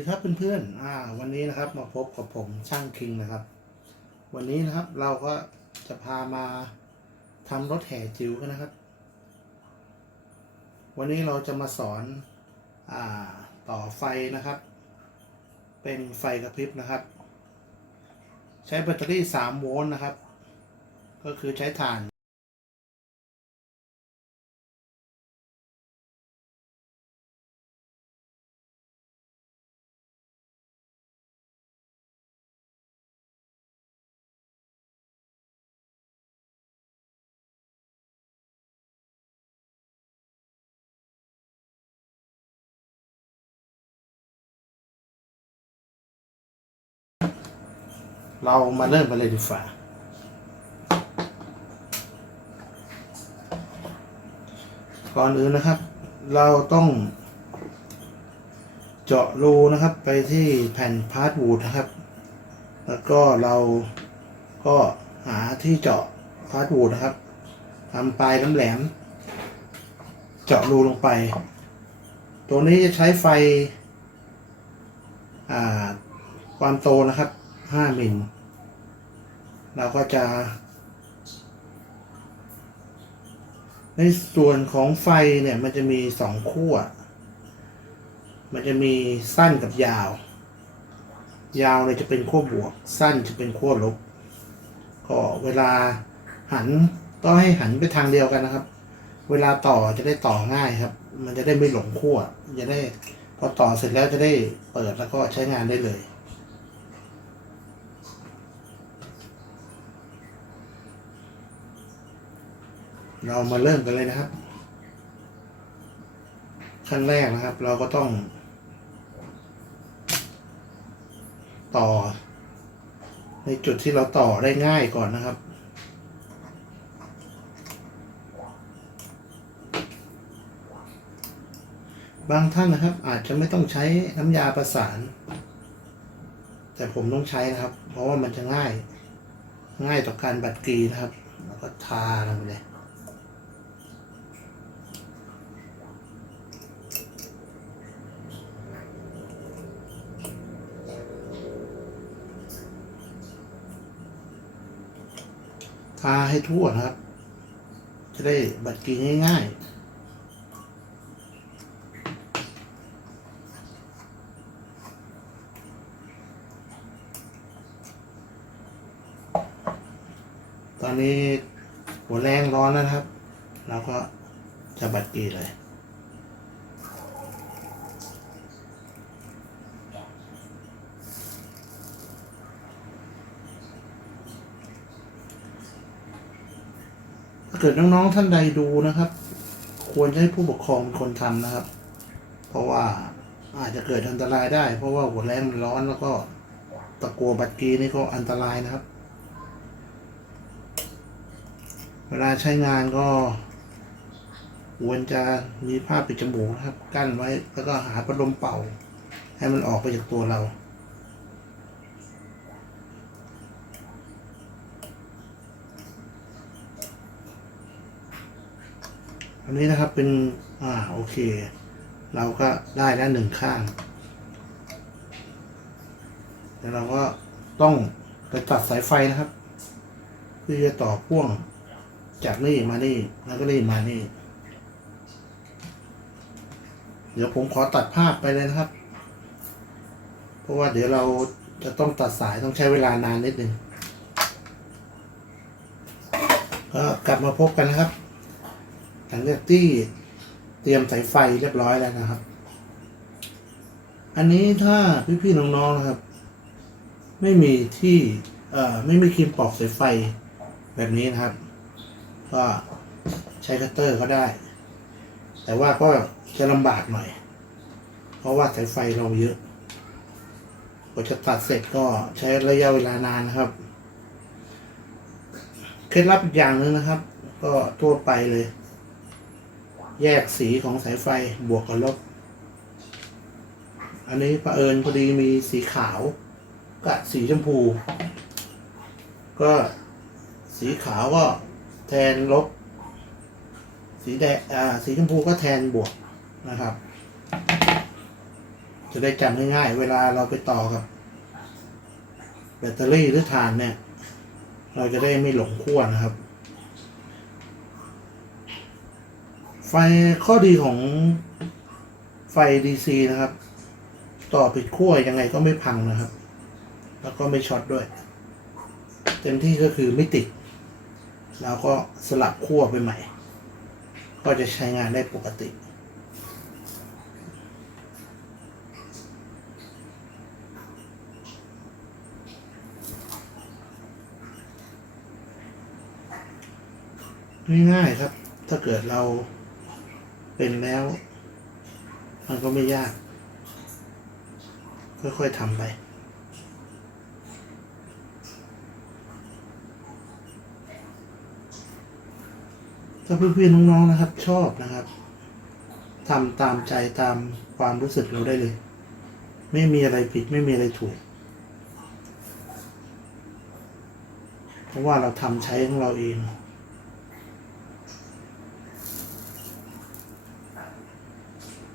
ดีครับเพื่อนๆ อ่า วันนี้นะครับมาพบกับผมช่างคิงนะครับ วันนี้นะครับเราก็จะพามาทำรถแห่จิ๋วกันนะครับ วันนี้เราจะมาสอน อ่า ต่อไฟนะครับ เป็นไฟกระพริบนะครับ ใช้แบตเตอรี่ 3 โวลต์นะครับ ก็คือใช้ถ่าน เรามาเริ่มกันเลยดีกว่าก่อนอื่นนะครับ เราต้อง เจาะรูนะครับไปที่แผ่นพาร์ทวูดนะครับ แล้วก็เราก็หาที่เจาะพาร์ทวูดนะครับทำปลายแหลมเจาะรูลงไปตัวนี้จะใช้ไฟความโตนะครับ 5มิล เราก็จะ ในส่วนของไฟเนี่ยมันจะมีสองขั้ว มันจะมีสั้นกับยาว ยาวเนี่ยจะเป็นขั้วบวก สั้นจะเป็นขั้วลบ ก็เวลาหันต้องให้หันไปทางเดียวกันนะครับ เวลาต่อจะได้ต่อง่ายครับ มันจะได้ไม่หลงขั้ว จะได้พอต่อเสร็จแล้วจะได้เปิดแล้วก็ใช้งานได้เลย เรามาเริ่มกันเลยนะครับ ขั้นแรกนะครับ เราก็ต้อง ต่อ ในจุดที่เราต่อได้ง่ายก่อนนะครับบางท่านนะครับ อาจจะไม่ต้องใช้น้ำยาประสาน แต่ผมต้องใช้นะครับ เพราะว่ามันจะง่าย ง่ายต่อการบัดกรีนะครับ แล้วก็ทาลงไปเลย ทาให้ทั่วนะครับ จะได้บัดกรีง่ายๆ ตอนนี้หัวแรงร้อนแล้วนะครับ เราก็จะบัดกรีเลย ถ้า เกิดน้องๆท่านใดดูนะครับ ควรจะให้ผู้ปกครองเป็นคนทำนะครับ เพราะว่าอาจจะเกิดอันตรายได้ เพราะว่าหัวแรงมันร้อนแล้วก็ตะกัวบัดกีนี่ก็อันตรายนะครับ เวลาใช้งานก็ควรจะมีผ้าปิดจมูกนะครับ กั้นไว้แล้วก็หาพัดลมเป่า ให้มันออกไปจากตัวเรา อันนี้นะครับเป็น อ่า โอเค เราก็ได้แล้วหนึ่งข้างแล้วเราก็ต้องไปตัดสายไฟนะครับ เพื่อจะต่อพ่วงจากนี่มานี่ แล้วก็นี่มานี่ เดี๋ยวผมขอตัดภาพไปเลยนะครับ เพราะว่าเดี๋ยวเราจะต้องตัดสายต้องใช้เวลานานนิดนึงก็กลับมาพบกันนะครับ หลังจากที่เตรียมสายไฟเรียบร้อยแล้วนะครับ อันนี้ถ้าพี่ๆน้องๆนะครับ ไม่มีที่เอ่อไม่มีครีมปอกสายไฟแบบนี้นะครับ ก็ใช้คัตเตอร์ก็ได้ แต่ว่าก็จะลำบากหน่อย เพราะว่าสายไฟเราเยอะกว่าจะตัดเสร็จก็ใช้ระยะเวลานานนะครับ เคล็ดลับอีกอย่างหนึ่งนะครับ ก็ทั่วไปเลย แยกสีของสายไฟบวกกับลบ อันนี้ประเอิญพอดีมีสีขาวกับสีชมพู ก็สีขาวก็แทนลบ สีแดงอ่าสีชมพูก็แทนบวกนะครับ จะได้จำง่ายๆ เวลาเราไปต่อกับ แบตเตอรี่หรือถ่านเนี่ย เราจะได้ไม่หลงขั้วนะครับ ไฟข้อดีของไฟ DC นะครับ ต่อปิดขั้วยังไงก็ไม่พังนะครับ แล้วก็ไม่ช็อตด้วย เต็มที่ก็คือไม่ติดเราก็สลับขั้วไปใหม่ ก็จะใช้งานได้ปกติง่ายๆครับ ถ้าเกิดเรา เป็นแล้ว มันก็ไม่ยาก ค่อยๆทำไปถ้าเพื่อนๆน้องๆนะครับ ชอบนะครับทำตามใจตามความรู้สึกเราได้เลย ไม่มีอะไรผิดไม่มีอะไรถูก เพราะว่าเราทำใช้ของเราเอง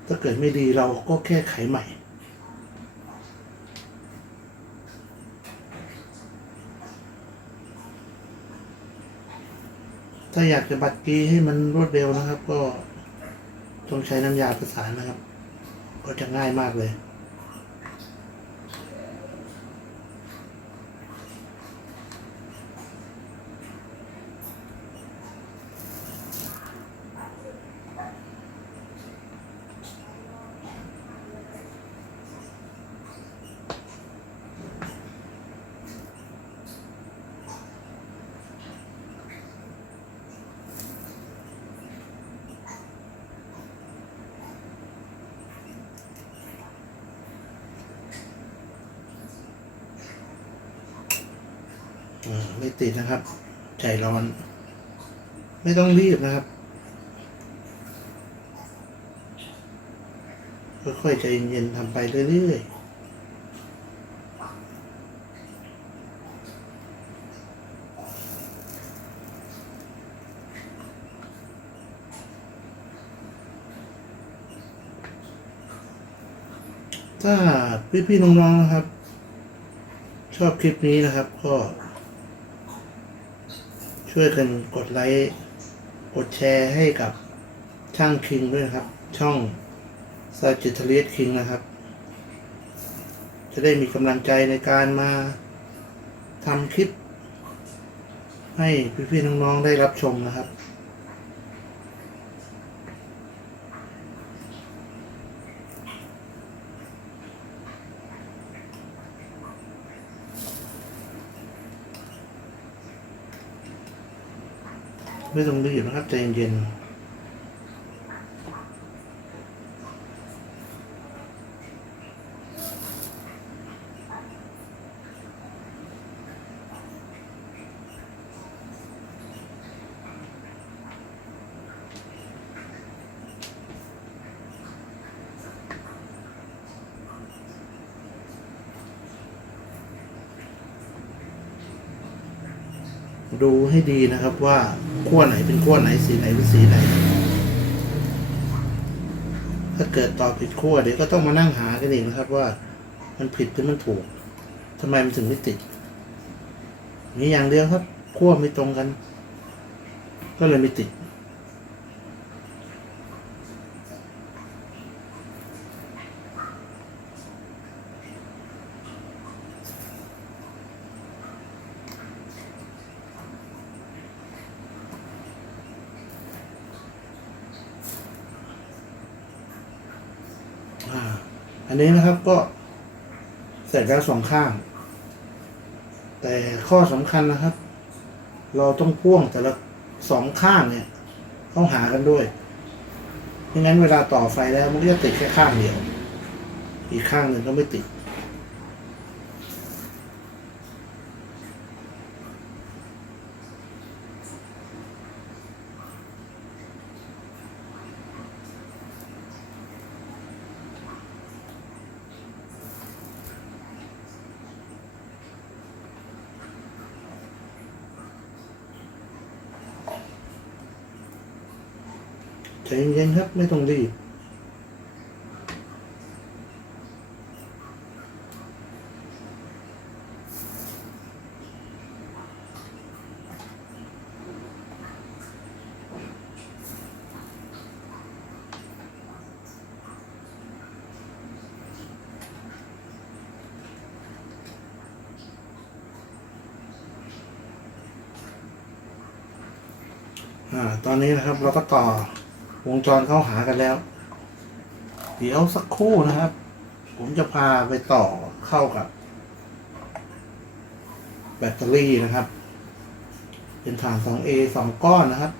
ถ้า เกิดไม่ดีเราก็แก้ไขใหม่ ถ้าอยากจะบัดกีให้มันรวดเร็วนะครับ ก็ต้องใช้น้ำยาประสานนะครับ ก็จะง่ายมากเลย ไม่ติดนะครับ ใจร้อน ไม่ต้องรีบนะครับ ค่อยๆใจเย็นๆทำไปเรื่อยๆถ้าพี่ๆน้องๆนะครับ ชอบคลิปนี้นะครับ ก็ ช่วยกันกดไลค์กดแชร์ให้กับช่างคิงด้วยครับ ช่องซาจิตเลียคิงนะครับ จะได้มีกำลังใจในการมาทำคลิป ให้พี่ๆน้องๆได้รับชมนะครับ ไม่ต้องรีบนะครับใจเย็นๆดูให้ดีนะครับว่า ขั้วไหนเป็นขั้วไหนสีไหนเป็นสีไหน ถ้าเกิดตอบผิดขั้วเดี๋ยวก็ต้องมานั่งหากันเองนะครับว่า มันผิดหรือมันถูกทำไมมันถึงไม่ติด มีอย่างเดียวครับขั้วไม่ตรงกัน ก็เลยไม่ติด อ่า อันนี้นะครับก็เสร็จแล้วสองข้าง แต่ข้อสำคัญนะครับ เราต้องพ่วงแต่ละสองข้างเนี่ย เข้าหากันด้วยไม่งั้นเวลาต่อไฟแล้วมันก็จะติดแค่ข้างเดียว อีกข้างหนึ่งก็ไม่ติด จเย็นครับไม่ต้องรีบตอนนี้นะครับเราก็ต่อ วงจรเข้าหากันแล้ว เดี๋ยวสักครู่นะครับ ผมจะพาไปต่อเข้ากับ แบตเตอรี่นะครับ เป็นฐาน 2A สองก้อนนะครับ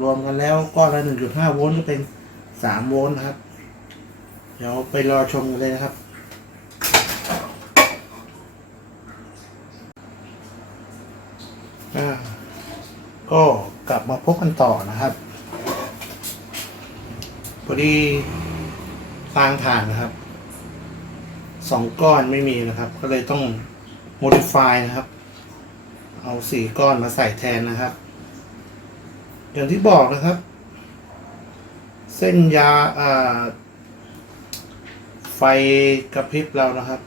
รวมกันแล้วก้อนละ1.5 โวลต์ก็เป็น3โวลต์นะครับ เดี๋ยวไปรอชมกันเลยนะครับก็กลับมาพบกันต่อนะครับ พอดีฟางถ่านนะครับสองก้อนไม่มีนะครับ ก็เลยต้อง modify นะครับ เอาสี่ก้อนมาใส่แทนนะครับ อย่างที่บอกนะครับ เส้นยาอ่าไฟกระพริบเรานะครับ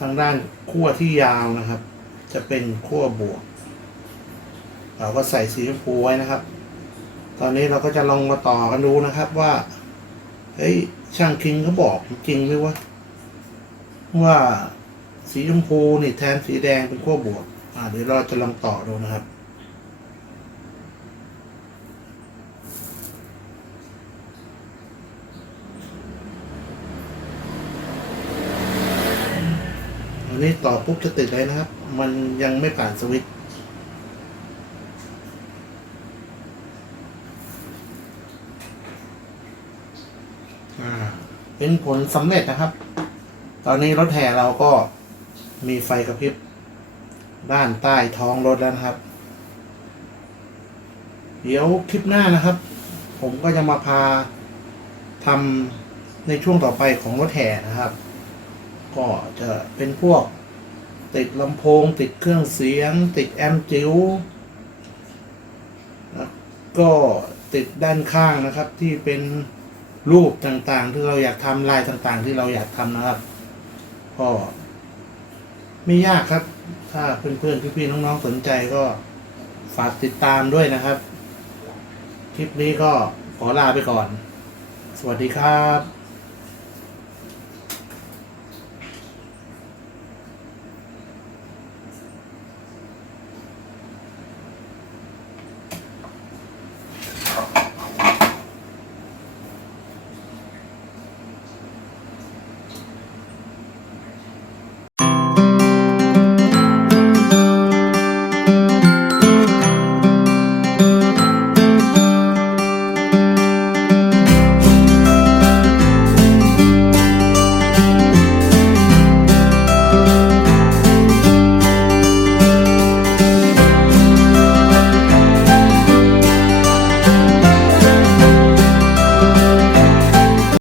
ทางด้านขั้วที่ยาวนะครับ จะเป็นขั้วบวก เราก็ใส่สีชมพูไว้นะครับ ตอนนี้เราก็จะลองมาต่อกันดูนะครับว่า เฮ้ย ช่างคิงเขาบอกจริงไหมวะว่าสีชมพูนี่แทนสีแดงเป็นขั้วบวก อ่าเดี๋ยวเราจะลองต่อดูนะครับอันนี้ต่อปุ๊บจะติดเลยนะครับ มันยังไม่ผ่านสวิตช์ เป็นผลสำเร็จนะครับ ตอนนี้รถแห่เราก็มีไฟกระพริบด้านใต้ท้องรถแล้วนะครับ เดี๋ยวคลิปหน้านะครับ ผมก็จะมาพาทำในช่วงต่อไปของรถแห่นะครับ ก็จะเป็นพวกติดลำโพง ติดเครื่องเสียง ติดแอมจิ๋วแล้วก็ติดด้านข้างนะครับที่เป็น รูปต่างๆ ที่เราอยากทำลายต่างๆ ที่เราอยากทำนะครับก็ไม่ยากครับ ถ้าเพื่อนๆพี่ๆน้องๆสนใจก็ฝากติดตามด้วยนะครับ คลิปนี้ก็ขอลาไปก่อน สวัสดีครับ